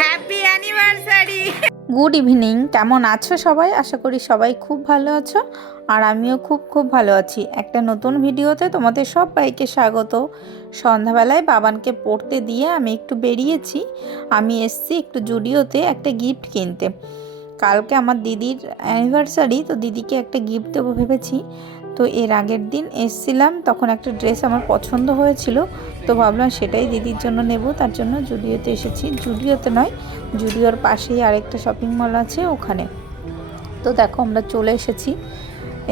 Happy anniversary. Good evening, কেমন আছো সবাই? আশা করি সবাই খুব ভালো আছো, আর আমিও খুব খুব ভালো আছি। একটা নতুন ভিডিওতে তোমাদের সবাইকে স্বাগত। সন্ধ্যাবেলায় বাবানকে পড়তে দিয়ে আমি একটু বেরিয়েছি। আমি এসছি একটু জুডিওতে একটা গিফট কিনতে। কালকে আমার দিদির অ্যানিভার্সারি, তো দিদিকে একটা গিফট দেবো ভেবেছি। তো এর আগের দিন এসছিলাম, তখন একটা ড্রেস আমার পছন্দ হয়েছিল, তো ভাবলাম সেটাই দিদির জন্য নেব। তার জন্য জুডিওতে এসেছি। জুডিওতে নয়, জুডিওর পাশেই আরেকটা শপিং মল আছে, ওখানে। তো দেখো আমরা চলে এসেছি।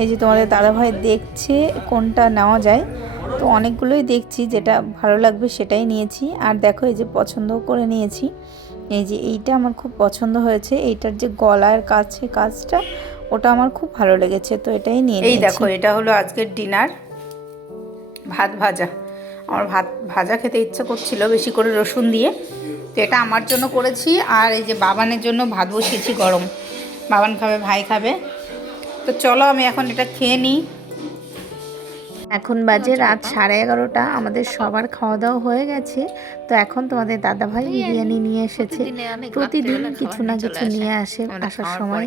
এই যে তোমাদের দাদাভাই দেখছে কোনটা নেওয়া যায়, তো অনেকগুলোই দেখছি, যেটা ভালো লাগবে সেটাই নিয়েছি। আর দেখো এই যে পছন্দও করে নিয়েছি। এই যে এইটা আমার খুব পছন্দ হয়েছে, এইটার যে গলার কাছে কাজটা, ওটা আমার খুব ভালো লেগেছে, তো এটাই নিয়ে নিয়েছি। এই দেখো এটা হলো আজকের ডিনার, ভাত ভাজা। আমার ভাত ভাজা খেতে ইচ্ছে করছিল বেশি করে রসুন দিয়ে, তো এটা আমার জন্য করেছি। আর এই যে বাবানের জন্য ভাত বসিয়েছি গরম, বাবান খাবে, ভাই খাবে। তো চলো আমি এখন এটা খেয়ে নিই। এখন বাজে রাত 11:30, আমাদের সবার খাওয়া দাওয়া হয়ে গেছে। তো এখন তোমাদের দাদাভাই বিরিয়ানি নিয়ে এসেছে। প্রতিদিন কিছু না কিছু নিয়ে আসে, আসার সময়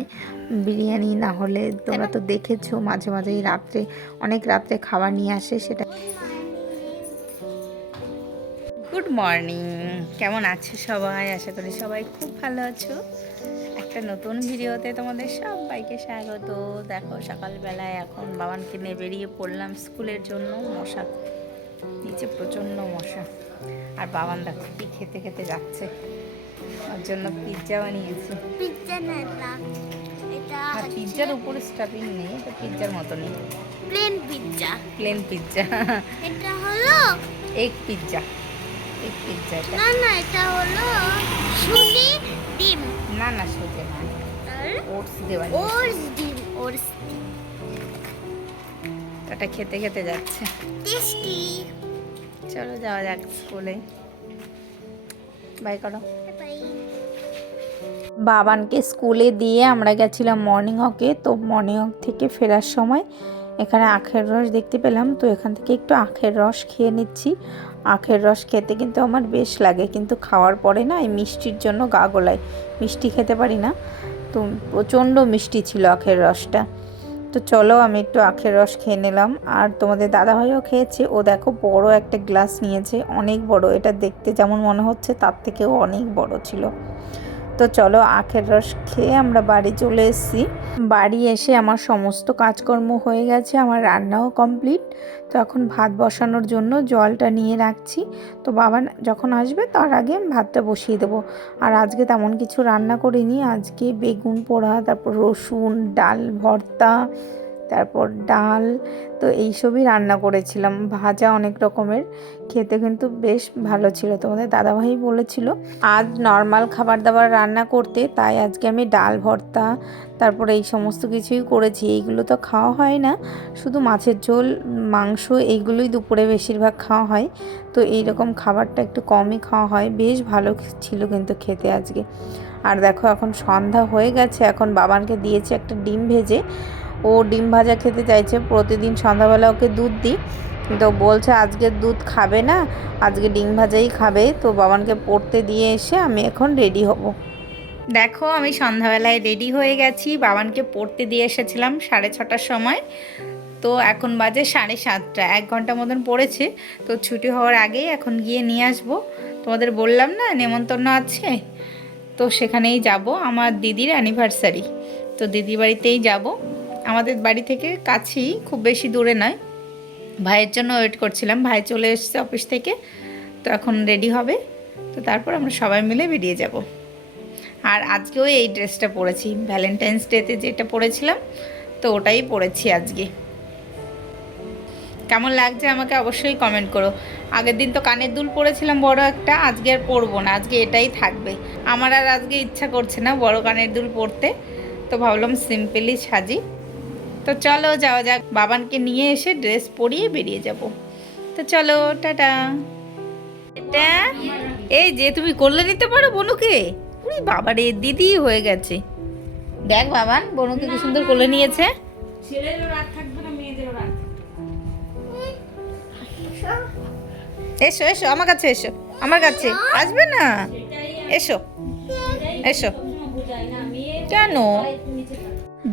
বিরিয়ানি না হলে, তোমরা তো দেখেছো মাঝে মাঝেই রাত্রে, অনেক রাত্রে খাবার নিয়ে আসে। সেটা গুড মর্নিং, কেমন আছো সবাই? আশা করি সবাই খুব ভালো আছো। একটা নতুন ভিডিওতে তোমাদের সবাইকে স্বাগত। দেখো সকালবেলায় এখন বাবানকে নিয়ে বেরিয়ে পড়লাম স্কুলের জন্য। মশা নিচে প্রচণ্ড মশা, আর বাবান দেখো কি খেতে খেতে যাচ্ছে। ওর জন্য পিৎজা বানিয়েছি। পিৎজা না, এটা পিৎজার উপরে স্টাফিং নেই, এটা পিৎজার মতো নেই, প্লেন পিৎজা। Plane pizza. এটা হলো এগ পিৎজা। এগ পিৎজা এটা না না, এটা হলো সুজি ডিম। না না, সোজা না, ওটস দেওয়া। ওটস ডিম, ওটস এটা খেতে খেতে যাচ্ছে, টেস্টি। চলো যাওয়া যাক স্কুলে। বাই করো। বাবানকে স্কুলে দিয়ে আমরা গেছিলাম মর্নিং ওয়াকে। তো মর্নিং ওয়াক থেকে ফেরার সময় এখানে আখের রস দেখতে পেলাম, তো এখান থেকে একটু আখের রস খেয়ে নিচ্ছি। আখের রস খেতে কিন্তু আমার বেশ লাগে, কিন্তু খাওয়ার পরে না এই মিষ্টির জন্য গা গোলায়, মিষ্টি খেতে পারি না। তো প্রচণ্ড মিষ্টি ছিল আখের রসটা। তো চলো আমি একটু আখের রস খেয়ে নিলাম। আর তোমাদের দাদাভাইও খেয়েছে। ও দেখো বড় একটা গ্লাস নিয়েছে, অনেক বড়। এটা দেখতে যেমন মনে হচ্ছে তার থেকেও অনেক বড় ছিল। তো চলো আখের রস খেয়ে আমরা বাড়ি চলে এসেছি। বাড়ি এসে আমার সমস্ত কাজকর্ম হয়ে গেছে, আমার রান্নাও কমপ্লিট। তো এখন ভাত বসানোর জন্য জলটা নিয়ে রাখছি। তো বাবা যখন আসবে তার আগে ভাতটা বসিয়ে দেবো। আর আজকে তেমন কিছু রান্না করিনি। আজকে বেগুন পোড়া, তারপর রসুন, ডাল ভর্তা, তারপর ডাল, তো এইসবই রান্না করেছিলাম। ভাজা অনেক রকমের, খেতে কিন্তু বেশ ভালো ছিল। তোমাদের দাদাভাই বলেছিল আজ নর্মাল খাবার দাবার রান্না করতে, তাই আজকে আমি ডাল ভর্তা, তারপরে এই সমস্ত কিছুই করেছি। এইগুলো তো খাওয়া হয় না, শুধু মাছের ঝোল, মাংস, এইগুলোই দুপুরে বেশিরভাগ খাওয়া হয়। তো এইরকম খাবারটা একটু কমই খাওয়া হয়। বেশ ভালো ছিল কিন্তু খেতে আজকে। আর দেখো এখন সন্ধ্যা হয়ে গেছে, এখন বাবানকে দিয়েছে একটা ডিম ভেজে। ও ডিম ভাজা খেতে চাইছে, প্রতিদিন সন্ধ্যাবেলা ওকে দুধ দিই, তো বলছে আজকে দুধ খাবে না, আজকে ডিম ভাজাই খাবে। তো বাবানকে পড়তে দিয়ে এসে আমি এখন রেডি হব। দেখো আমি সন্ধ্যাবেলায় রেডি হয়ে গেছি, বাবানকে পড়তে দিয়ে এসেছিলাম 6:30টার সময়। তো এখন বাজে 7:30, 1 ঘন্টা মতন পড়েছে। তো ছুটি হওয়ার আগেই এখন গিয়ে নিয়ে আসবো। তোমাদের বললাম না নেমন্তন্ন আছে, তো সেখানেই যাব। আমার দিদির অ্যানিভার্সারি, তো দিদির বাড়িতেই যাব। আমাদের বাড়ি থেকে কাছেই, খুব বেশি দূরে নয়। ভাইয়ের জন্য ওয়েট করছিলাম, ভাই চলে এসেছে অফিস থেকে। তো এখন রেডি হবে, তো তারপর আমরা সবাই মিলে বেরিয়ে যাব। আর আজকেও এই ড্রেসটা পরেছি, ভ্যালেন্টাইন্স ডেতে যেটা পরেছিলাম, তো ওটাই পরেছি আজকে। কেমন লাগছে আমাকে অবশ্যই কমেন্ট করো। আগের দিন তো কানের দুল পরেছিলাম বড় একটা, আজকে আর পরবো না, আজকে এটাই থাকবে। আমার আর আজকে ইচ্ছা করছে না বড় কানের দুল পরতে, তো ভাবলাম সিম্পলি সাজি। তো চলো যাওয়া যাক, বাবানকে নিয়ে এসে ড্রেস পরিয়ে বেরিয়ে যাব। তো চলো টাটা। এটা এই যে তুমি করলে নিতে পারো বনুকে, উনি বাবারে দিদি হয়ে গেছে। দেখ বাবান বনুকে কি সুন্দর করলে নিয়েছে। এসো এসো আমার কাছে এসো, আমার কাছে আসবে না, এসো এসো। কেন?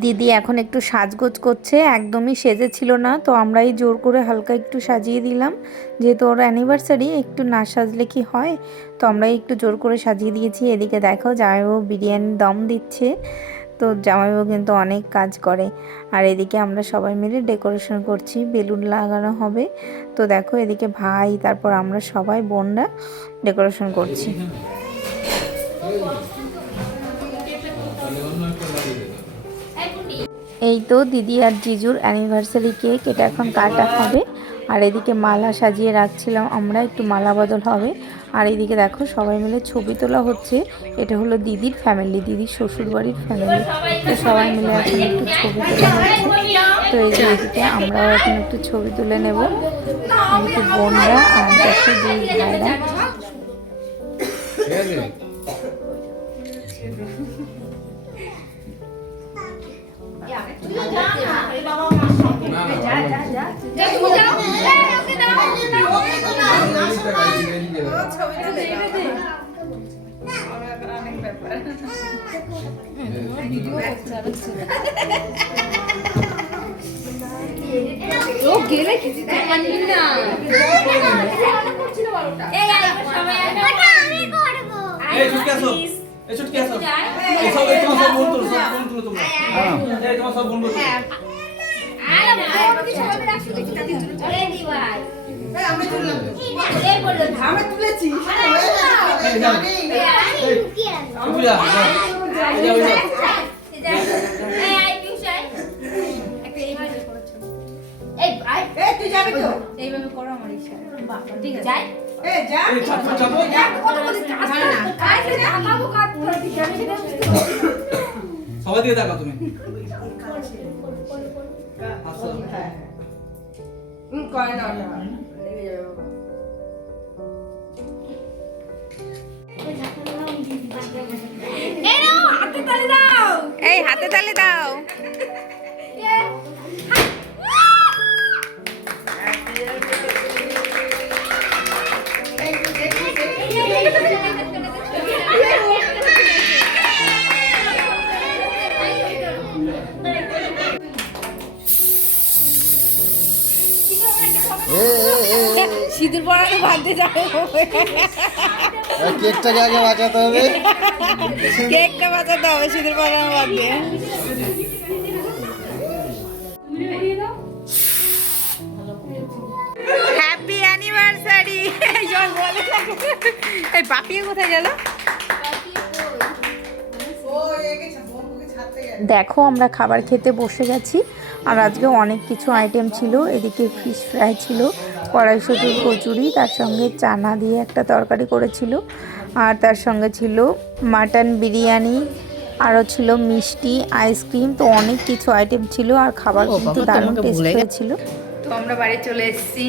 দিদি এখন একটু সাজগোজ করছে, একদমই সেজেছিল না, তো আমরাই জোর করে হালকা একটু সাজিয়ে দিলাম, যেহেতু ওর অ্যানিভার্সারি, একটু না সাজলে কি হয়, তো আমরাই একটু জোর করে সাজিয়ে দিয়েছি। এদিকে দেখো জামাইবাবু বিরিয়ানি দম দিচ্ছে, তো জামাইবাবু কিন্তু অনেক কাজ করে। আর এদিকে আমরা সবাই মিলে ডেকোরেশন করছি, বেলুন লাগানো হবে। তো দেখো এদিকে ভাই, তারপর আমরা সবাই বোনরা ডেকোরেশন করছি। এই তো দিদি আর জিজুর অ্যানিভার্সারি কেক, এটা এখন কাটা হবে। আর এদিকে মালা সাজিয়ে রাখছিলাম আমরা, একটু মালা বদল হবে। আর এদিকে দেখো সবাই মিলে ছবি তোলা হচ্ছে, এটা হলো দিদির ফ্যামিলি, দিদির শ্বশুরবাড়ির ফ্যামিলি, তো সবাই মিলে এখন একটু ছবি তোলা হচ্ছে। তো এই যে এদিকে আমরাও এখন একটু ছবি তুলে নেব, এদিকে বোনরা আর দেখো দুই ভাইরা। সবাই দিয়ে দেখো তুমি এই হাতে তালি দাও। সিঁদুর পড়ানো বাঁধতে যাবে, কেকটাকে আগে বাঁচাতে হবে, কেকটা বাঁচাতে হবে সিঁদুর পড়ানো বাদ দিয়ে। Happy anniversary. এই পাপিয়ে কোথায় গেল? দেখো আমরা খাবার খেতে বসে গেছি, আর আজকে অনেক কিছু আইটেম ছিল। এদিকে ফিশ ফ্রাই ছিল, কড়াইশুঁটির কচুরি, তার সঙ্গে চানা দিয়ে একটা তরকারি করেছিল, আর তার সঙ্গে ছিল মাটন বিরিয়ানি, আরও ছিল মিষ্টি, আইসক্রিম, তো অনেক কিছু আইটেম ছিল, আর খাবার কিন্তু দারুণ টেস্ট হয়েছিল। তো আমরা বাড়ি চলে এসেছি,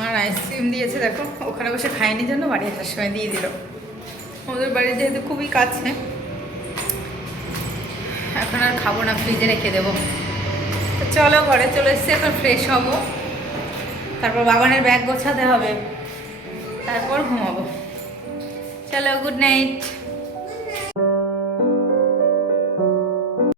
আর আইসক্রিম দিয়েছে দেখো, ওখানে বসে খাইনি জন্য বাড়ি আসার সময় দিয়ে দিল। ওদের বাড়ি যেহেতু খুবই কাছে, এখন আর খাবো না, ফ্রিজে রেখে দেবো। তো চলো ঘরে চলে এসেছি, এখন ফ্রেশ হবো, তারপর বাগানের ব্যাগ গোছাতে হবে, তারপর ঘুমাবো। চলো, গুড নাইট।